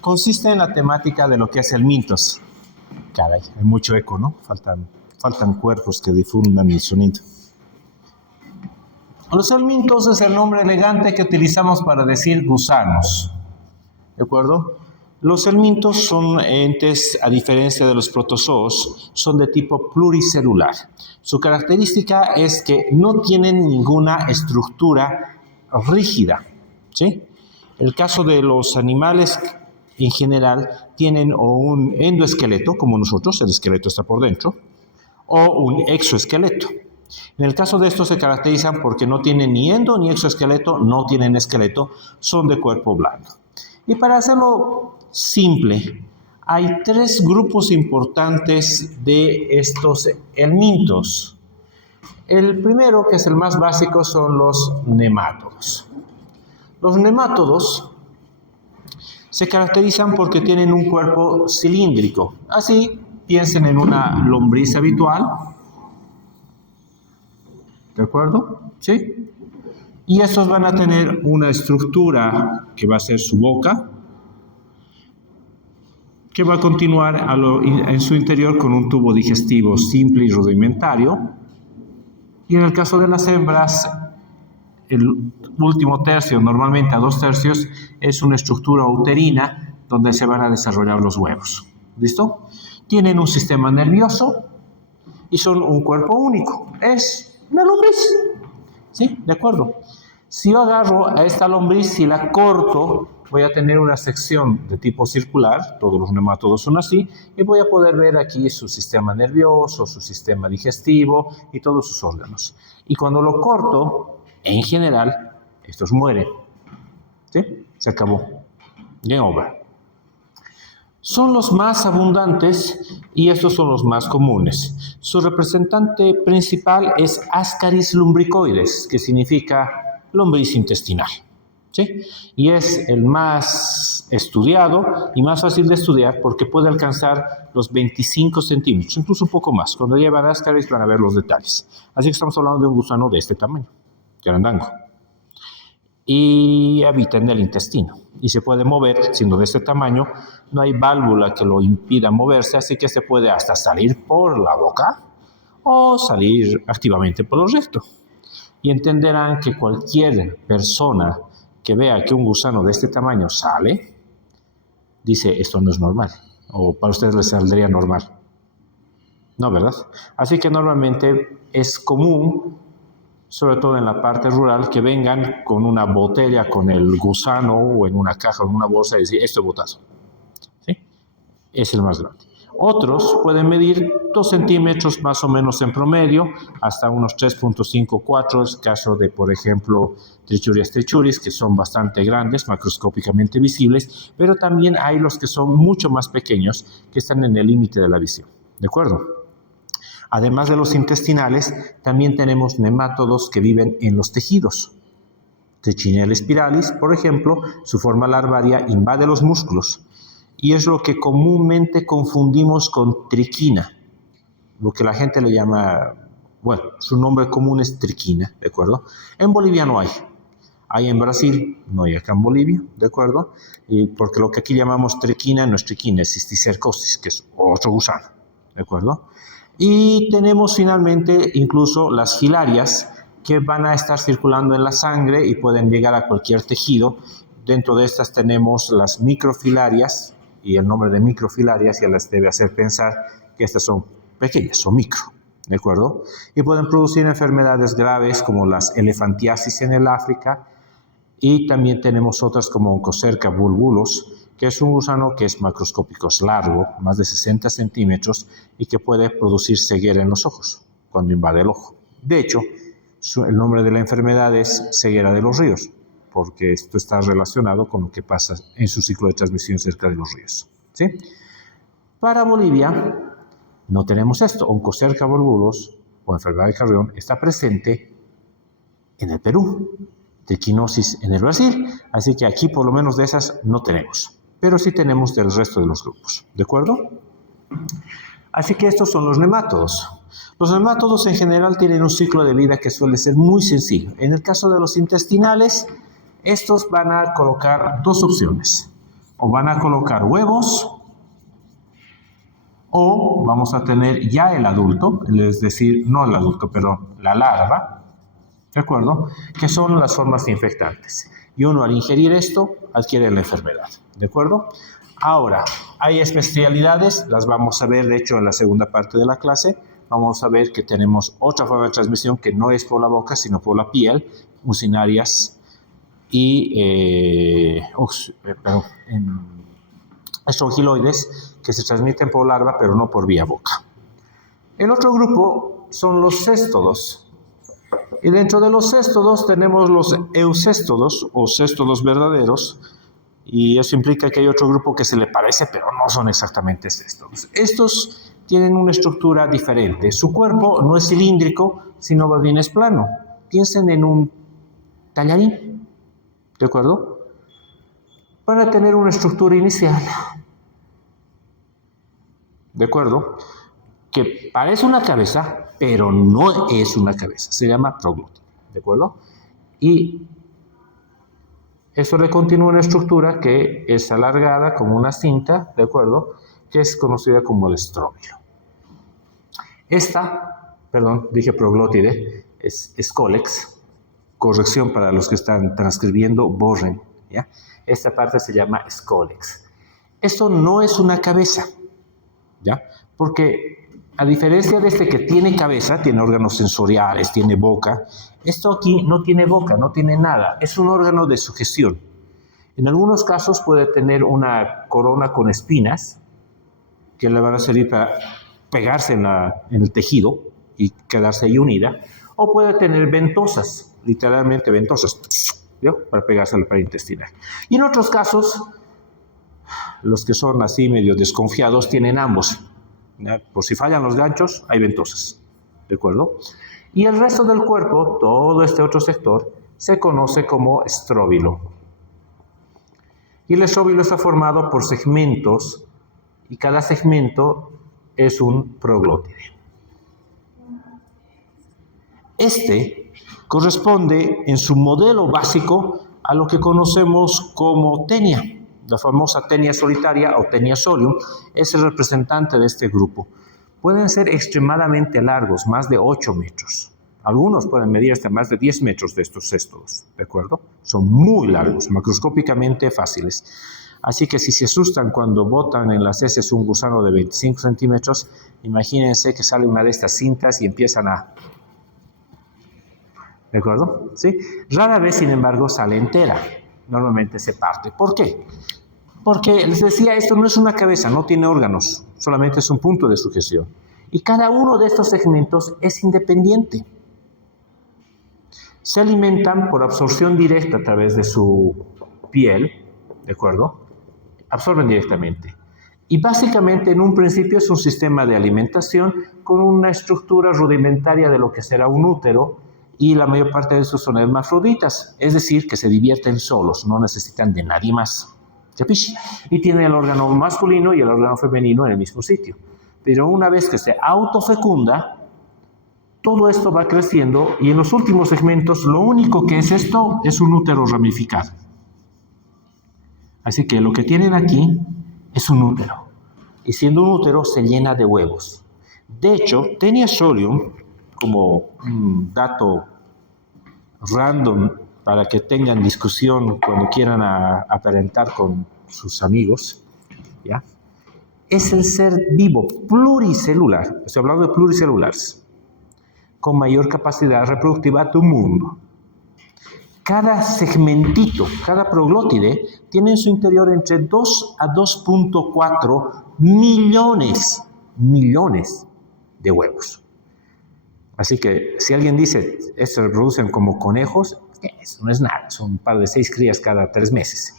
consiste en la temática de lo que es el mintos. Caray, hay mucho eco, ¿no? Faltan cuerpos que difundan el sonido. Los helmintos es el nombre elegante que utilizamos para decir gusanos. ¿De acuerdo? Los helmintos son entes, a diferencia de los protozoos, son de tipo pluricelular. Su característica es que no tienen ninguna estructura rígida, ¿sí? El caso de los animales en general tienen o un endoesqueleto, como nosotros, el esqueleto está por dentro, o un exoesqueleto. En el caso de estos se caracterizan porque no tienen ni endo ni exoesqueleto, no tienen esqueleto, son de cuerpo blando. Y para hacerlo simple, hay tres grupos importantes de estos helmintos. El primero, que es el más básico, son los nemátodos. Los nemátodos se caracterizan porque tienen un cuerpo cilíndrico. Así, piensen en una lombriz habitual. ¿De acuerdo? ¿Sí? Y estos van a tener una estructura que va a ser su boca, que va a continuar en su interior con un tubo digestivo simple y rudimentario. Y en el caso de las hembras, el último tercio, normalmente a 2/3, es una estructura uterina donde se van a desarrollar los huevos. ¿Listo? Tienen un sistema nervioso y son un cuerpo único. Es una lombriz. ¿Sí? ¿De acuerdo? Si yo agarro a esta lombriz y la corto, voy a tener una sección de tipo circular, todos los nemátodos son así, y voy a poder ver aquí su sistema nervioso, su sistema digestivo y todos sus órganos. Y cuando lo corto, en general, estos mueren. ¿Sí? Se acabó. Game over. Son los más abundantes y estos son los más comunes. Su representante principal es Ascaris lumbricoides, que significa lombriz intestinal. ¿Sí? Y es el más estudiado y más fácil de estudiar porque puede alcanzar los 25 centímetros, incluso un poco más. Cuando llevan Ascaris van a ver los detalles. Así que estamos hablando de un gusano de este tamaño, grandango. Y habita en el intestino y se puede mover, siendo de este tamaño, no hay válvula que lo impida moverse, así que se puede hasta salir por la boca o salir activamente por el recto. Y entenderán que cualquier persona que vea que un gusano de este tamaño sale, dice, esto no es normal, o para ustedes les saldría normal. No, ¿verdad? Así que normalmente es común, sobre todo en la parte rural, que vengan con una botella con el gusano o en una caja o en una bolsa y decir, esto es botazo. ¿Sí? Es el más grande. Otros pueden medir 2 centímetros más o menos en promedio, hasta unos 3.5, 4, es caso de, por ejemplo, Trichuris trichuris, que son bastante grandes, macroscópicamente visibles, pero también hay los que son mucho más pequeños, que están en el límite de la visión. ¿De acuerdo? Además de los intestinales, también tenemos nemátodos que viven en los tejidos. Trichinella spiralis, por ejemplo, su forma larvaria invade los músculos y es lo que comúnmente confundimos con triquina, lo que la gente le llama, bueno, su nombre común es triquina, ¿de acuerdo? En Bolivia no hay. Hay en Brasil, no hay acá en Bolivia, ¿de acuerdo? Y porque lo que aquí llamamos triquina no es triquina, es cisticercosis, que es otro gusano, ¿de acuerdo? Y tenemos finalmente incluso las filarias que van a estar circulando en la sangre y pueden llegar a cualquier tejido. Dentro de estas tenemos las microfilarias y el nombre de microfilarias ya les debe hacer pensar que estas son pequeñas, son micro, ¿de acuerdo? Y pueden producir enfermedades graves como las elefantiasis en el África y también tenemos otras como Onchocerca bulbulus, que es un gusano que es macroscópico, es largo, más de 60 centímetros, y que puede producir ceguera en los ojos, cuando invade el ojo. De hecho, el nombre de la enfermedad es ceguera de los ríos, porque esto está relacionado con lo que pasa en su ciclo de transmisión cerca de los ríos. ¿Sí? Para Bolivia, no tenemos esto. Onchocerca bulbulus, o enfermedad de Carrión, está presente en el Perú, triquinosis en el Brasil, así que aquí por lo menos de esas no tenemos. Pero sí tenemos del resto de los grupos, ¿de acuerdo? Así que estos son los nemátodos. Los nemátodos en general tienen un ciclo de vida que suele ser muy sencillo. En el caso de los intestinales, estos van a colocar dos opciones. o van a colocar huevos, o vamos a tener ya el adulto, es decir, no el adulto, perdón, la larva, ¿de acuerdo? Que son las formas infectantes. Y uno al ingerir esto adquiere la enfermedad, ¿de acuerdo? Ahora, hay especialidades, las vamos a ver de hecho en la segunda parte de la clase. Vamos a ver que tenemos otra forma de transmisión que no es por la boca, sino por la piel, mucinarias y estrongiloides, que se transmiten por larva, pero no por vía boca. El otro grupo son los céstodos. Y dentro de los céstodos tenemos los eucéstodos o céstodos verdaderos, y eso implica que hay otro grupo que se le parece, pero no son exactamente céstodos. Estos tienen una estructura diferente. Su cuerpo no es cilíndrico, sino más bien es plano. Piensen en un tallarín, ¿de acuerdo? Van a tener una estructura inicial, ¿de acuerdo? Que parece una cabeza, pero no es una cabeza. Se llama proglótida, ¿de acuerdo? Y eso le continúa una estructura que es alargada como una cinta, ¿de acuerdo? Que es conocida como el estróbilo. Esta, perdón, dije proglótide, es escólex. Corrección para los que están transcribiendo, borren, ¿ya? Esta parte se llama escólex. Esto no es una cabeza, ¿ya? Porque a diferencia de este que tiene cabeza, tiene órganos sensoriales, tiene boca, esto aquí no tiene boca, no tiene nada. Es un órgano de sugestión. En algunos casos puede tener una corona con espinas que le van a servir para pegarse en el tejido y quedarse ahí unida, o puede tener ventosas, literalmente ventosas, ¿no? Para pegarse a la pared intestinal. Y en otros casos, los que son así medio desconfiados tienen ambos. Por si fallan los ganchos, hay ventosas, ¿de acuerdo? Y el resto del cuerpo, todo este otro sector, se conoce como estróbilo. Y el estróbilo está formado por segmentos, y cada segmento es un proglótide. Este corresponde en su modelo básico a lo que conocemos como tenia. La famosa tenia solitaria o tenia solium es el representante de este grupo. Pueden ser extremadamente largos, más de 8 metros. Algunos pueden medir hasta más de 10 metros de estos céstodos, ¿de acuerdo? Son muy largos, macroscópicamente fáciles. Así que si se asustan cuando botan en las heces un gusano de 25 centímetros, imagínense que sale una de estas cintas y empiezan a... ¿De acuerdo? ¿Sí? Rara vez, sin embargo, sale entera. Normalmente se parte. ¿Por qué? Porque les decía, esto no es una cabeza, no tiene órganos, solamente es un punto de sugestión. Y cada uno de estos segmentos es independiente. Se alimentan por absorción directa a través de su piel, ¿de acuerdo? Absorben directamente. Y básicamente en un principio es un sistema de alimentación con una estructura rudimentaria de lo que será un útero, y la mayor parte de estos son hermafroditas, es decir, que se divierten solos, no necesitan de nadie más. Y tienen el órgano masculino y el órgano femenino en el mismo sitio. Pero una vez que se autofecunda, todo esto va creciendo y en los últimos segmentos lo único que es esto es un útero ramificado. Así que lo que tienen aquí es un útero. Y siendo un útero se llena de huevos. De hecho, tenia solium, como un dato random para que tengan discusión cuando quieran aparentar con sus amigos, ¿ya? Es el ser vivo pluricelular, estoy hablando de pluricelulares, con mayor capacidad reproductiva del mundo. Cada segmentito, cada proglótide, tiene en su interior entre 2 a 2.4 millones de huevos. Así que si alguien dice, esto se reproducen como conejos, eso no es nada, son un par de 6 crías cada 3 meses.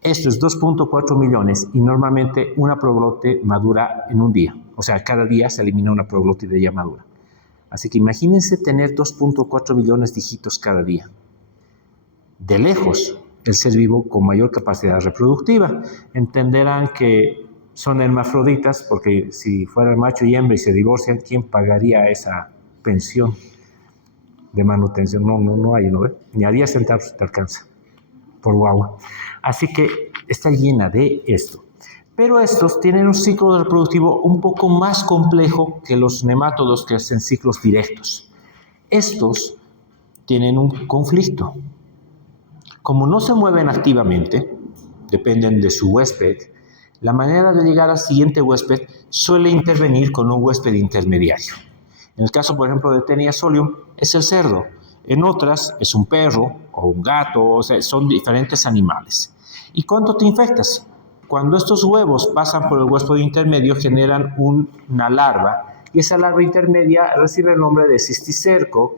Esto es 2.4 millones y normalmente una proglótide madura en un día. O sea, cada día se elimina una proglótide ya madura. Así que imagínense tener 2.4 millones de hijitos cada día. De lejos, el ser vivo con mayor capacidad reproductiva. Entenderán que son hermafroditas porque si fueran macho y hembra y se divorcian, ¿quién pagaría esa pensión de manutención? No hay, ¿no ve? Ni a 10 centavos te alcanza por guagua. Así que está llena de esto. Pero estos tienen un ciclo reproductivo un poco más complejo que los nemátodos que hacen ciclos directos. Estos tienen un conflicto. Como no se mueven activamente, dependen de su huésped, la manera de llegar al siguiente huésped suele intervenir con un huésped intermediario. En el caso, por ejemplo, de Taenia solium, es el cerdo. En otras, es un perro o un gato, o sea, son diferentes animales. ¿Y cuánto te infectas? Cuando estos huevos pasan por el huésped intermedio, generan una larva, y esa larva intermedia recibe el nombre de cisticerco,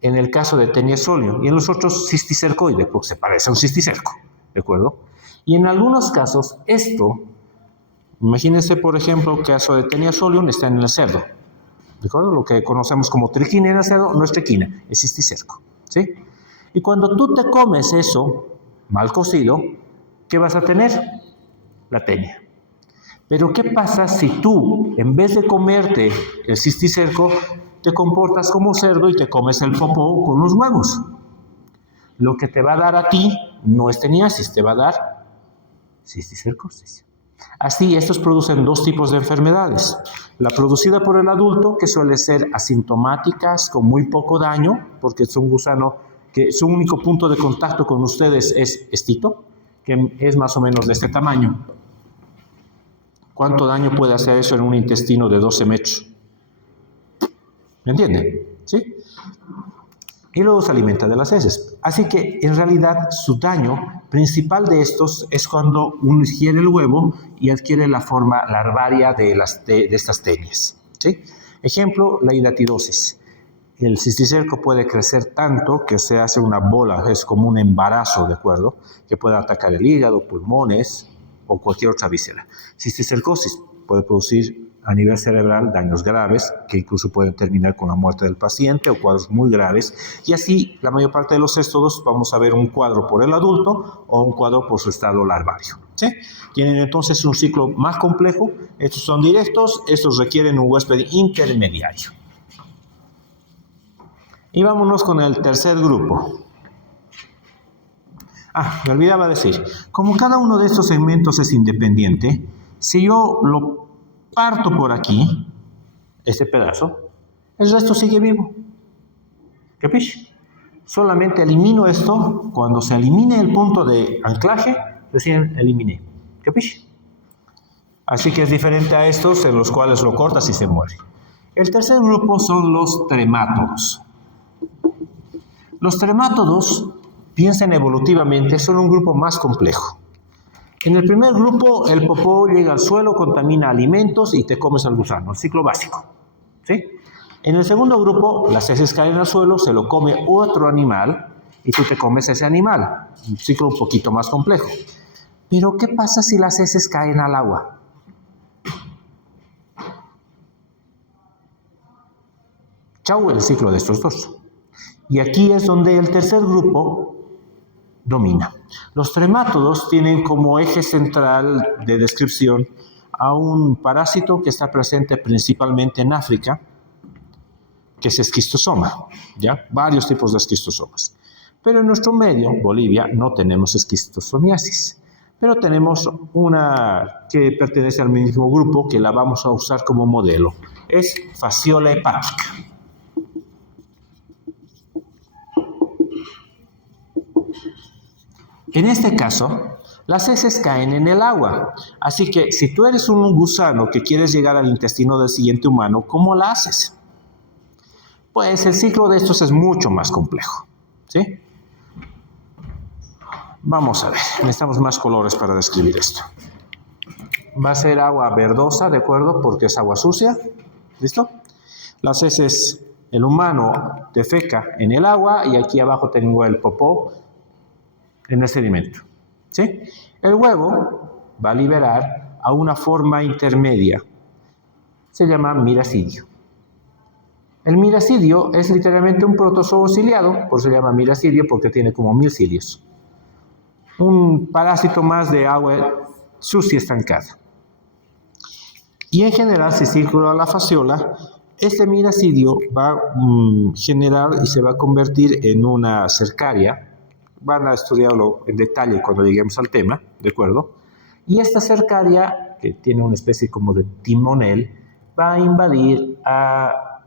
en el caso de Taenia solium, y en los otros cisticercoide, porque se parece a un cisticerco, ¿de acuerdo? Y en algunos casos, esto, imagínense, por ejemplo, el caso de Taenia solium está en el cerdo, ¿de acuerdo? Lo que conocemos como triquina en el cerdo no es triquina, es cisticerco, ¿sí? Y cuando tú te comes eso, mal cocido, ¿qué vas a tener? La tenia. Pero ¿qué pasa si tú, en vez de comerte el cisticerco, te comportas como cerdo y te comes el popó con los huevos? Lo que te va a dar a ti no es teniasis, te va a dar cisticercosis. Así, estos producen dos tipos de enfermedades. La producida por el adulto, que suele ser asintomáticas, con muy poco daño, porque es un gusano que su único punto de contacto con ustedes es estito, que es más o menos de este tamaño. ¿Cuánto daño puede hacer eso en un intestino de 12 metros? ¿Me entienden? ¿Sí? Y luego se alimenta de las heces. Así que, en realidad, su daño principal de estos es cuando uno ingiere el huevo y adquiere la forma larvaria de estas tenias. ¿Sí? Ejemplo, la hidatidosis. El cisticerco puede crecer tanto que se hace una bola, es como un embarazo, ¿de acuerdo? Que puede atacar el hígado, pulmones o cualquier otra víscera. Cisticercosis puede producir a nivel cerebral daños graves que incluso pueden terminar con la muerte del paciente o cuadros muy graves. Y así, la mayor parte de los céstodos vamos a ver un cuadro por el adulto o un cuadro por su estado larvario. ¿Sí? Tienen entonces un ciclo más complejo. Estos son directos, estos requieren un huésped intermediario. Y vámonos con el tercer grupo. Me olvidaba decir, como cada uno de estos segmentos es independiente, si yo lo parto por aquí, este pedazo, el resto sigue vivo. ¿Capiche? Solamente elimino esto, cuando se elimine el punto de anclaje, recién eliminé. ¿Capiche? Así que es diferente a estos en los cuales lo cortas y se muere. El tercer grupo son los tremátodos. Los tremátodos, piensen evolutivamente, son un grupo más complejo. En el primer grupo, el popó llega al suelo, contamina alimentos y te comes al gusano, el ciclo básico. ¿Sí? En el segundo grupo, las heces caen al suelo, se lo come otro animal y tú te comes ese animal. Un ciclo un poquito más complejo. Pero, ¿qué pasa si las heces caen al agua? Chau, el ciclo de estos dos. Y aquí es donde el tercer grupo domina. Los tremátodos tienen como eje central de descripción a un parásito que está presente principalmente en África, que es esquistosoma, ¿ya? Varios tipos de esquistosomas. Pero en nuestro medio, Bolivia, no tenemos esquistosomiasis, pero tenemos una que pertenece al mismo grupo que la vamos a usar como modelo. Es fasciola hepática. En este caso, las heces caen en el agua. Así que si tú eres un gusano que quieres llegar al intestino del siguiente humano, ¿cómo la haces? Pues el ciclo de estos es mucho más complejo. ¿Sí? Vamos a ver, necesitamos más colores para describir esto. Va a ser agua verdosa, ¿de acuerdo? Porque es agua sucia. ¿Listo? Las heces, el humano defeca en el agua y aquí abajo tengo el popó en el sedimento. ¿Sí? El huevo va a liberar a una forma intermedia. Se llama miracidio. El miracidio es literalmente un protozoo ciliado, por eso se llama miracidio porque tiene como 1000 cilios. Un parásito más de agua sucia estancada. Y en general, si circula la fasciola, este miracidio va a generar y se va a convertir en una cercaria, van a estudiarlo en detalle cuando lleguemos al tema, ¿de acuerdo? Y esta cercaria, que tiene una especie como de timonel, va a invadir a...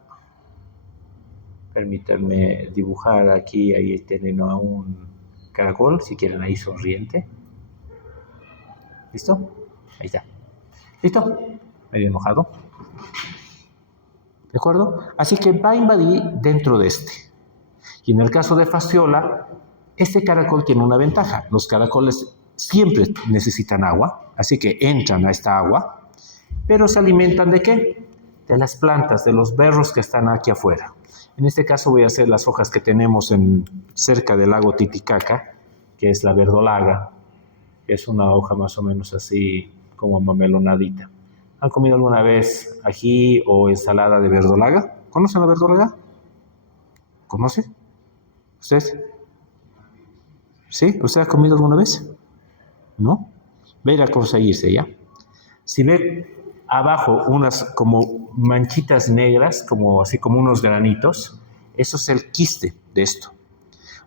Permítanme dibujar aquí, ahí tienen a un caracol, si quieren ahí sonriente. ¿Listo? Ahí está. ¿Listo? Medio enojado. ¿De acuerdo? Así que va a invadir dentro de este. Y en el caso de fasciola, este caracol tiene una ventaja. Los caracoles siempre necesitan agua, así que entran a esta agua, pero se alimentan ¿de qué? De las plantas, de los berros que están aquí afuera. En este caso voy a hacer las hojas que tenemos cerca del lago Titicaca, que es la verdolaga, que es una hoja más o menos así como mamelonadita. ¿Han comido alguna vez ají o ensalada de verdolaga? ¿Conocen la verdolaga? ¿Conoce? ¿Usted? ¿Sí? ¿Usted ha comido alguna vez? ¿No? Ve a conseguirse ya. Si ve abajo unas como manchitas negras, así como unos granitos, eso es el quiste de esto.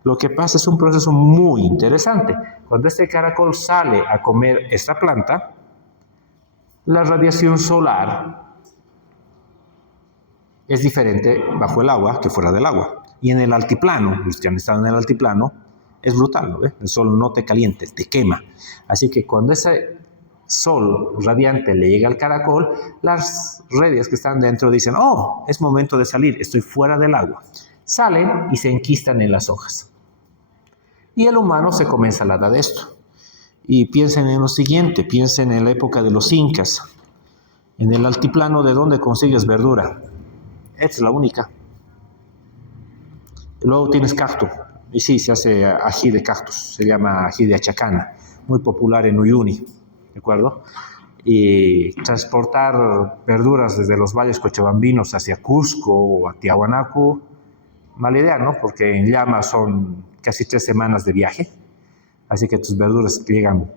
Lo que pasa es un proceso muy interesante. Cuando este caracol sale a comer esta planta, la radiación solar es diferente bajo el agua que fuera del agua. Y en el altiplano, los que han estado en el altiplano, es brutal, ¿no? El sol no te calienta, te quema. Así que cuando ese sol radiante le llega al caracol, las redes que están dentro dicen, oh, es momento de salir, estoy fuera del agua. Salen y se enquistan en las hojas. Y el humano se come ensalada de esto. Y piensen en lo siguiente, piensen en la época de los incas. En el altiplano, ¿de dónde consigues verdura? Esta es la única. Luego tienes cactus. Y sí, se hace ají de cactus, se llama ají de achacana, muy popular en Uyuni, ¿de acuerdo? Y transportar verduras desde los valles cochabambinos hacia Cusco o a Tiahuanaco, mala idea, ¿no? Porque en llama son casi 3 semanas de viaje, así que tus verduras llegan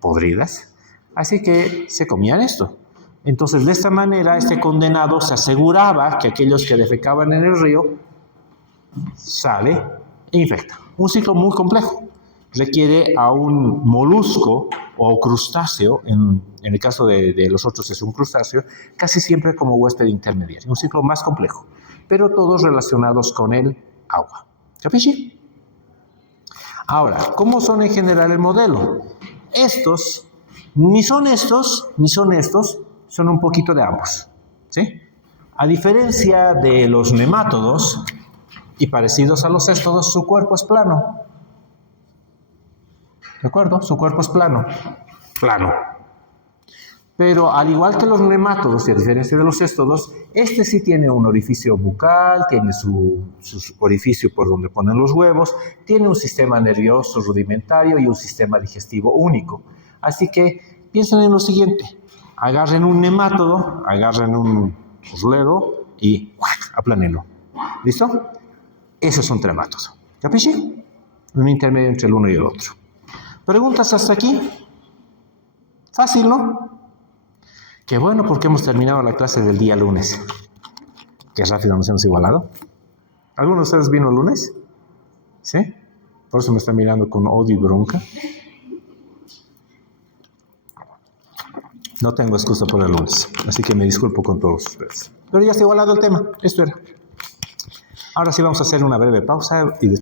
podridas, así que se comían esto. Entonces, de esta manera, este condenado se aseguraba que aquellos que defecaban en el río sale e infecta. Un ciclo muy complejo. Requiere a un molusco o crustáceo, en el caso de los otros es un crustáceo, casi siempre como huésped intermediario. Un ciclo más complejo, pero todos relacionados con el agua. ¿Capisci? Ahora, ¿cómo son en general el modelo? Estos, ni son estos, son un poquito de ambos. ¿Sí? A diferencia de los nemátodos, y parecidos a los céstodos, su cuerpo es plano. ¿De acuerdo? Su cuerpo es plano. Plano. Pero al igual que los nemátodos, y a diferencia de los céstodos, este sí tiene un orificio bucal, tiene su orificio por donde ponen los huevos, tiene un sistema nervioso rudimentario y un sistema digestivo único. Así que piensen en lo siguiente. Agarren un nemátodo, agarren un uslero y aplanenlo. ¿Listo? Eso es un tremátodo. ¿Capisci? Un intermedio entre el uno y el otro. ¿Preguntas hasta aquí? Fácil, ¿no? Qué bueno porque hemos terminado la clase del día lunes. Qué rápido nos hemos igualado. ¿Alguno de ustedes vino el lunes? ¿Sí? Por eso me están mirando con odio y bronca. No tengo excusa por el lunes, así que me disculpo con todos ustedes. Pero ya está igualado el tema. Esto era. Ahora sí vamos a hacer una breve pausa y después